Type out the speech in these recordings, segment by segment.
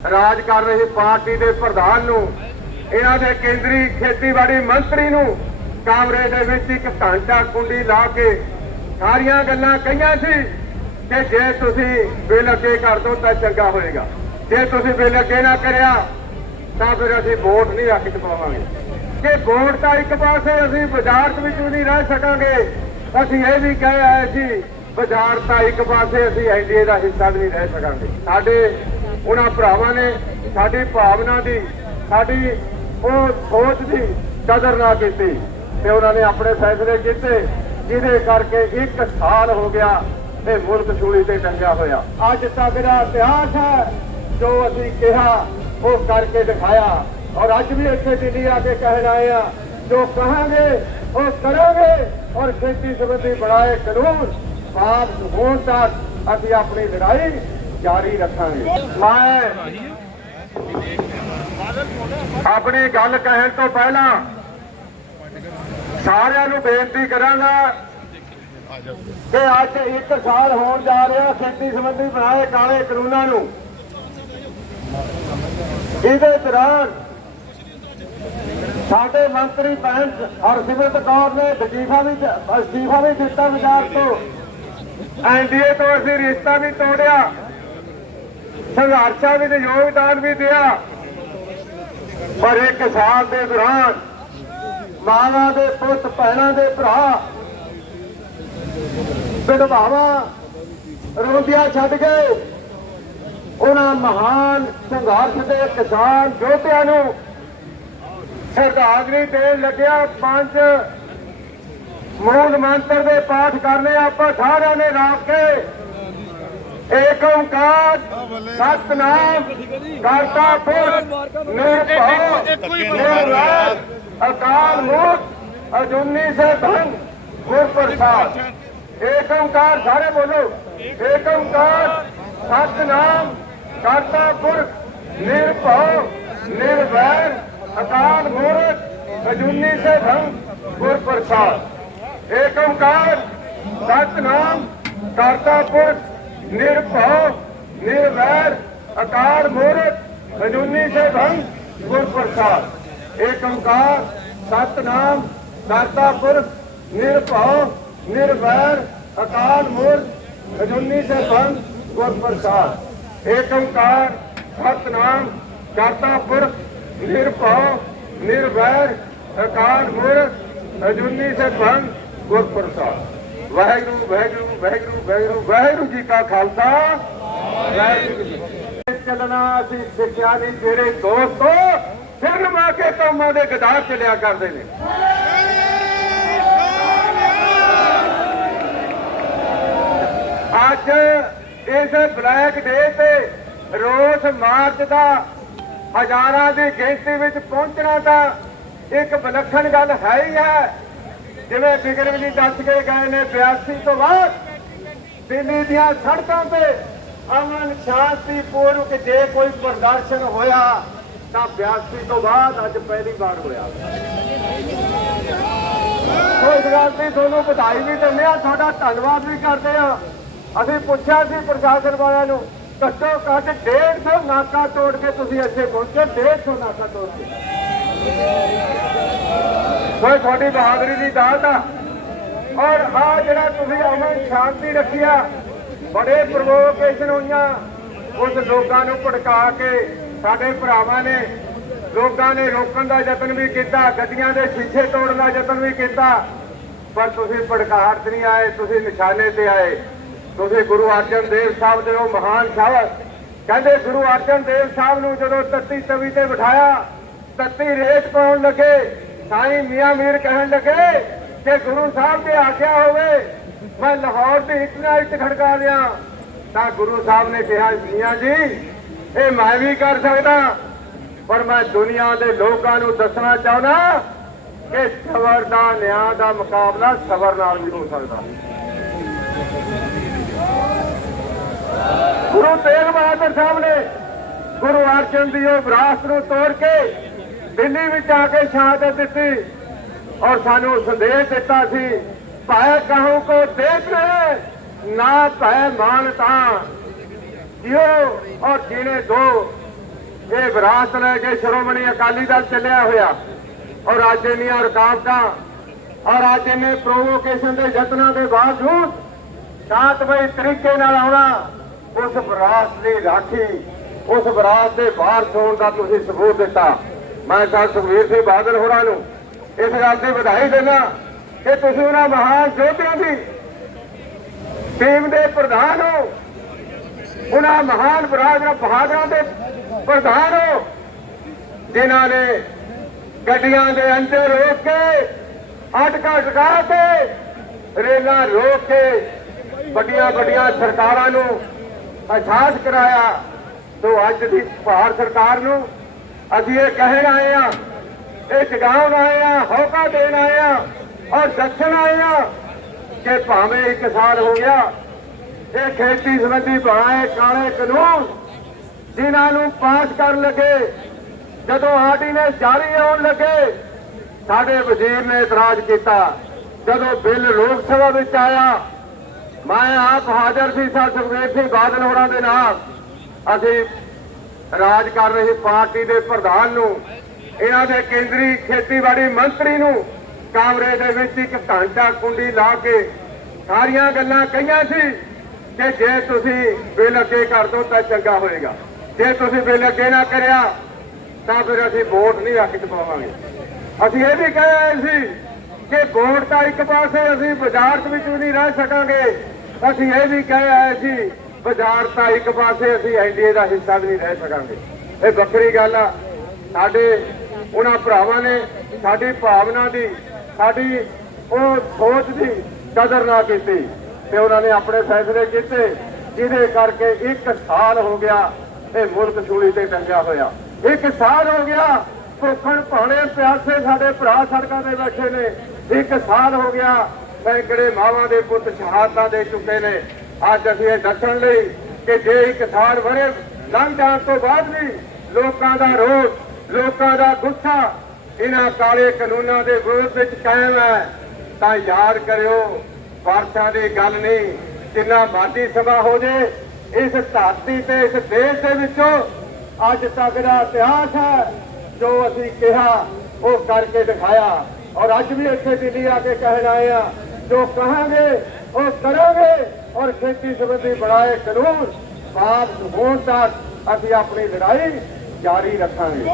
राज कर रही पार्टी के प्रधान नूं इन्हां दे केंद्री खेतीबाड़ी मंत्री नूं कामरे दे विच इक ढांचा कुंडी ला के सारियां गल्लां कहियां सी कि जे तुसीं बिल अगे कर दो तां चंगा होएगा, जे तुसीं बिल अगे ना करिया तां फिर असीं वोट नहीं हक च पावांगे। कि वोट तां इक पासे असीं बाजार विच भी नहीं रह सकांगे, असीं इह भी कह आए सी बाजार तां इक पासे असीं एनडीए दा हिस्सा भी नहीं रह सकांगे। साडे उन्हां भरावां ने साडी भावना दी साडी ਉਹ सोच की कदर ना की ते उन्होंने अपने फैसले किए जिहदे करके 1 साल हो गया ये मुल्क सूली ते टंगा होया। अज तक मेरा इतिहास है जो असीं कहा वो करके दिखाया और अज भी इत्थे दिल्ली आके कहना आए हैं जो कहांगे वो करांगे और खेती संबंधी बनाए कानून पास होने तक असीं अपनी लड़ाई जारी रखांगे। मैं अपनी गल कहण तो पहला सारिਆਂ ਨੂੰ बेनती करांगा कि अज 1 साल होण जा रहा खेती संबंधी बनाए काले कानूनां नूं। इहदे दौरान साडे मंत्री भैन हरसिमरत कौर ने अस्तीफा भी दिता विचार तो एनडीए तो असीं रिश्ता भी तोड़िया, संघर्षां विच योगदान भी दिया, पर 1 साल के दौरान मावां दे पुत भैणां दे भरा विधवावां रोंदियां छड्ड गए। उन्हां महान संघर्ष के किसान योद्धियां नूं श्रद्धांजलि देण लग्या 5 मूल मंत्र के पाठ करने आपां सारिआं ने रल के एक ओंकार सतनाम करता पुरख निर्भव निर्वैर अकाल मूर्त अजूनी से भंग गुर प्रसाद। एक ओंकार सारे बोलो, एक ओंकार सतनाम करता पुरख निर्भव निर्वैर अकाल मूर्त अजूनी से भंग गुर प्रसाद। एक ओंकार सतनाम करता पुरख निर्भव निर्वैर अकाल मूर्त अजूनी से भंग गुर प्रसाद। एक ओंकार सतनाम करता पुरख निर्भव निर्वैर अकाल मूर्त अजूनी से भंग गुर प्रसाद। एक ओंकार सतनाम करता पुरख निर्भव निर्वैर अकाल मूर्त अजूनी से भंग गुर प्रसाद। वाहिगुरू वाहिगुरू वाहिगुरू वाहिगुरू वाहिगुरू जी का खालसा वाहिगुरू जी की फतेह। चलना असीं सिੱਖਿਆ नहीं तेरे दोस्तों फिर मां के कामां दे गदार चलिया करदे ने। अज इस ब्लैक डे ते रोस मार्च का हजारां की गिनती में पहुंचना तो एक विलक्षण गल है ही है। जिवें बिगड़ भी दस के गए ने 82 तो बाद दिल्ली दी सड़कों पर अमन शांति पूर्वक जे कोई प्रदर्शन होया तो 82 तो बाद अज पहली बार होया। तो इस गल की दोनों बधाई भी दिंदे आ, साडा धन्नवाद भी करते हैं। असीं पुछया सी प्रशासन वालियां नूं घट्टो घट्ट 150 नाका तोड़ के तुसीं इत्थे पहुंचे, 150 नाका तोड़ के कोई थोड़ी बहादुरी की दात आ। और आ जिहड़ा तुसीं अमन शांति रखी आ, बड़े प्रोवोकेशन होईयां उस लोगों को भड़का के साडे भरावां ने लोगों ने रोकण का यतन भी किया, गड्डियां दे शीशे तोड़न का यतन भी किया, पर तुसीं भड़काहट नहीं आए, तुसीं निशाने ते आए। तुसीं गुरु अर्जन देव साहब दे वो महान साहब कहते गुरु अर्जन देव साहब नूं जदों तत्ती तवी ते बिठाया तत्ती रेत पाउण लगे साईं मियां मीर कहन लगे कि गुरु साहब की आज्ञा होवे मैं लाहौर की इट नाल इट खड़का दियां, तां गुरु साहब ने कहा मियां जी ये मैं भी कर सकदा, पर मैं दुनिया के लोगों को दसना चाहना कि सबर का न्याय का मुकाबला सबर नाल नहीं हो सकता। गुरु तेग बहादुर साहब ने गुरु अर्जन की विरासत को तोड़ के दिल्ली में आके शहादत दी और सानू संदेश दिता सी भय कहूं को देख रहे ना भय मानता जियो और जीने दो ਇਹ ਵਿਰਾਸਤ ਲੈ ਕੇ ਸ਼੍ਰੋਮਣੀ ਅਕਾਲੀ ਦਲ ਚੱਲਿਆ ਹੋਇਆ ਔਰ ਅੱਜ ਇੰਨੀਆਂ ਰੁਕਾਵਟਾਂ ਔਰ ਅੱਜ ਇੰਨੇ ਪ੍ਰੋਵੋਕੇਸ਼ਨ ਦੇ ਯਤਨਾਂ ਦੇ ਬਾਵਜੂਦ ਸ਼ਾਂਤਮਈ ਤਰੀਕੇ ਨਾਲ ਆਉਣਾ ਉਸ ਵਿਰਾਸਤ ਦੀ ਰਾਖੀ ਉਸ ਵਿਰਾਸਤ ਦੇ ਬਾਹਰ ਹੋਣ ਦਾ ਤੁਸੀਂ ਸਬੂਤ ਦਿੱਤਾ। ਮੈਂ ਸਾਹਿਬ ਸੁਖਬੀਰ ਸਿੰਘ ਬਾਦਲ ਹੋਰਾਂ ਨੂੰ ਇਸ ਗੱਲ ਦੀ ਵਧਾਈ ਦਿੰਦਾ ਕਿ ਤੁਸੀਂ ਉਹਨਾਂ ਮਹਾਨ ਯੋਧਿਆਂ ਦੀ ਟੀਮ ਦੇ ਪ੍ਰਧਾਨ ਹੋ, ਉਹਨਾਂ ਮਹਾਨ ਬਹਾਦਰਾਂ ਦੇ ਪ੍ਰਧਾਨ ਹੋ ਜਿਨ੍ਹਾਂ ਨੇ ਗੱਡੀਆਂ ਦੇ ਅੰਦਰ ਰੋਕ ਕੇ ਅਟਕਾ ਟਕਾ ਕੇ ਰੇਲਾਂ ਰੋਕ ਕੇ ਵੱਡੀਆਂ ਵੱਡੀਆਂ ਸਰਕਾਰਾਂ ਨੂੰ ਅਹਿਸਾਸ ਕਰਾਇਆ। ਤੋਂ ਅੱਜ ਦੀ ਭਾਰਤ ਸਰਕਾਰ ਨੂੰ ਅਸੀਂ ਇਹ ਕਹਿਣ ਆਏ ਆ, ਇਹ ਜਗਾਉਣ ਆਏ ਆ, ਹੌਕਾ ਦੇਣ ਆਏ ਆ ਔਰ ਦੱਸਣ ਆਏ ਆ ਕਿ ਭਾਵੇਂ 1 ਸਾਲ ਹੋ ਗਿਆ ਇਹ ਖੇਤੀ ਸੰਬੰਧੀ ਬਣਾਏ ਕਾਲੇ ਕਾਨੂੰਨ ਜਿਨ੍ਹਾਂ ਨੂੰ ਪਾਸ ਕਰਨ ਲੱਗੇ ਜਦੋਂ ਆਰਡੀਨੈਂਸ ਜਾਰੀ ਆਉਣ ਲੱਗੇ ਸਾਡੇ ਵਜ਼ੀਰ ਨੇ ਇਤਰਾਜ਼ ਕੀਤਾ। ਜਦੋਂ ਬਿੱਲ ਲੋਕ ਸਭਾ ਵਿੱਚ ਆਇਆ ਮੈਂ ਆਪ ਹਾਜ਼ਰ ਸੀ ਸਰ ਸੁਖਬੀਰ ਸਿੰਘ ਬਾਦਲ ਹੋਰਾਂ ਦੇ ਨਾਲ। ਅਸੀਂ ਰਾਜ ਕਰ ਰਹੀ ਪਾਰਟੀ ਦੇ ਪ੍ਰਧਾਨ ਨੂੰ ਇਹਨਾਂ ਦੇ ਕੇਂਦਰੀ ਖੇਤੀਬਾੜੀ ਮੰਤਰੀ ਨੂੰ ਕਮਰੇ ਦੇ ਵਿੱਚ ਇੱਕ ਘੰਟਾ ਕੁੰਡੀ ਲਾ ਕੇ ਸਾਰੀਆਂ ਗੱਲਾਂ ਕਹੀਆਂ ਸੀ ਕਿ ਜੇ ਤੁਸੀਂ ਬਿੱਲ ਅੱਗੇ ਕਰ ਦੋ ਤਾਂ ਚੰਗਾ ਹੋਏਗਾ, ਜੇ ਤੁਸੀਂ ਬਿੱਲ ਅੱਗੇ ਨਾ ਕਰਿਆ ਤਾਂ ਫਿਰ ਅਸੀਂ ਵੋਟ ਨਹੀਂ ਹੱਕ ਚ ਪਾਵਾਂਗੇ। ਅਸੀਂ ਇਹ ਵੀ ਕਹਿਆ ਸੀ ਕਿ ਵੋਟ ਤਾਂ ਇੱਕ ਪਾਸੇ ਅਸੀਂ ਬਾਜ਼ਾਰ ਵਿੱਚ ਵੀ ਨਹੀਂ ਰਹਿ ਸਕਾਂਗੇ, ਅਸੀਂ ਇਹ ਵੀ ਕਹਿਆ ਸੀ ਬਾਜ਼ਾਰ ਤਾਂ ਇੱਕ ਪਾਸੇ ਅਸੀਂ ਐਨਡੀਏ ਦਾ ਹਿੱਸਾ ਵੀ ਨਹੀਂ ਰਹਿ ਸਕਾਂਗੇ। ਇਹ ਵੱਖਰੀ ਗੱਲ ਆ। ਸਾਡੇ ਉਹਨਾਂ ਭਰਾਵਾਂ ਨੇ ਸਾਡੀ ਭਾਵਨਾ ਦੀ ਸਾਡੀ ਉਹ ਸੋਚ ਦੀ ਕਦਰ ਨਾ ਕੀਤੀ ਤੇ ਉਹਨਾਂ ਨੇ ਆਪਣੇ ਫੈਸਲੇ ਕੀਤੇ ਜਿਹਦੇ ਕਰਕੇ 1 ਸਾਲ ਹੋ ਗਿਆ ਇਹ ਮੁਲਕ ਸੂਲੀ ਤੇ ਟੰਗਿਆ ਹੋਇਆ। 1 ਸਾਲ ਹੋ ਗਿਆ ਭੁੱਖਣ ਭਾਣੇ ਪਿਆਸੇ ਸਾਡੇ ਭਰਾ ਸੜਕਾਂ ਤੇ ਬੈਠੇ ਨੇ। 1 ਸਾਲ ਹੋ ਗਿਆ ਸੈਂਕੜੇ ਮਾਵਾਂ ਦੇ ਪੁੱਤ ਸ਼ਹਾਦਤਾਂ ਦੇ ਚੁੱਕੇ ਨੇ। ਅੱਜ ਅਸੀਂ ਇਹ ਦੱਸਣ ਲਈ ਕਿ ਜੇ 1 ਸਾਲ ਵਰੇ ਲੰਘ ਜਾਣ ਤੋਂ ਬਾਅਦ ਵੀ ਲੋਕਾਂ ਦਾ ਰੋਸ ਲੋਕਾਂ ਦਾ ਗੁੱਸਾ ਇਹਨਾਂ ਕਾਲੇ ਕਾਨੂੰਨਾਂ ਦੇ ਵਿਰੋਧ ਵਿੱਚ ਕਾਇਮ ਹੈ ਤਾਂ ਯਾਦ ਕਰਿਓ ਵਾਰਸਾਂ ਦੀ ਗੱਲ ਨਹੀਂ, ਜਿੰਨਾ ਮਰਜ਼ੀ ਸਭਾ ਹੋ ਜੇ ਇਸ ਧਰਤੀ ਤੇ ਇਸ ਦੇਸ਼ ਦੇ ਵਿੱਚੋਂ ਅੱਜ ਤੱਕ ਦਾ ਇਤਿਹਾਸ ਹੈ ਜੋ ਅਸੀਂ ਕਿਹਾ ਉਹ ਕਰਕੇ ਦਿਖਾਇਆ ਔਰ ਅੱਜ ਵੀ ਇੱਥੇ ਦਿੱਲੀ ਆ ਕੇ ਕਹਿਣ ਆਏ ਆ ਜੋ ਕਹਾਂਗੇ ਉਹ ਕਰਾਂਗੇ ਔਰ ਖੇਤੀ ਸੰਬੰਧੀ ਬਣਾਏ ਕਾਨੂੰਨ ਪਾਸ ਹੋਣ ਤੱਕ ਅਸੀਂ ਆਪਣੀ ਲੜਾਈ ਜਾਰੀ ਰੱਖਾਂਗੇ।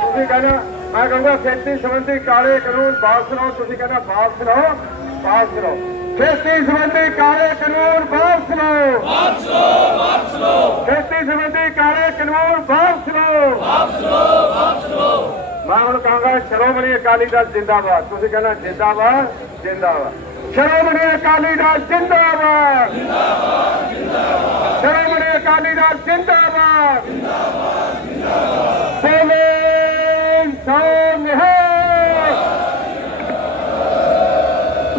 ਤੁਸੀਂ ਕਹਿੰਦਾ ਮੈਂ ਕਹੂੰਗਾ ਖੇਤੀ ਸੰਬੰਧੀ ਕਾਲੇ ਕਾਨੂੰਨ ਵਾਪਸ ਲਓ, ਤੁਸੀਂ ਕਹਿੰਦਾ ਵਾਪਸ ਲਓ ਵਾਪਸ ਲਓ। ਖੇਤੀ ਸੰਬੰਧੀ ਕਾਲੇ ਕਾਨੂੰਨ ਵਾਪਸ ਲਓ, ਵਾਪਸ ਲਓ, ਵਾਪਸ ਲਓ। ਖੇਤੀ ਸੰਬੰਧੀ ਕਾਲੇ ਕਾਨੂੰਨ ਵਾਪਸ ਲਓ, ਵਾਪਸ ਲਓ, ਵਾਪਸ ਲਓ। ਮੈਂ ਹੁਣ ਕਹਾਂਗਾ ਸ਼੍ਰੋਮਣੀ ਅਕਾਲੀ ਦਲ ਜਿੰਦਾਬਾਦ। ਤੁਸੀਂ ਕਹਿੰਦਾ ਜਿੰਦਾਬਾਦ ਜਿੰਦਾਬਾਦ। ਸ਼੍ਰੋਮਣੀ ਅਕਾਲੀ ਦਲ ਜਿੰਦਾਬਾਦ।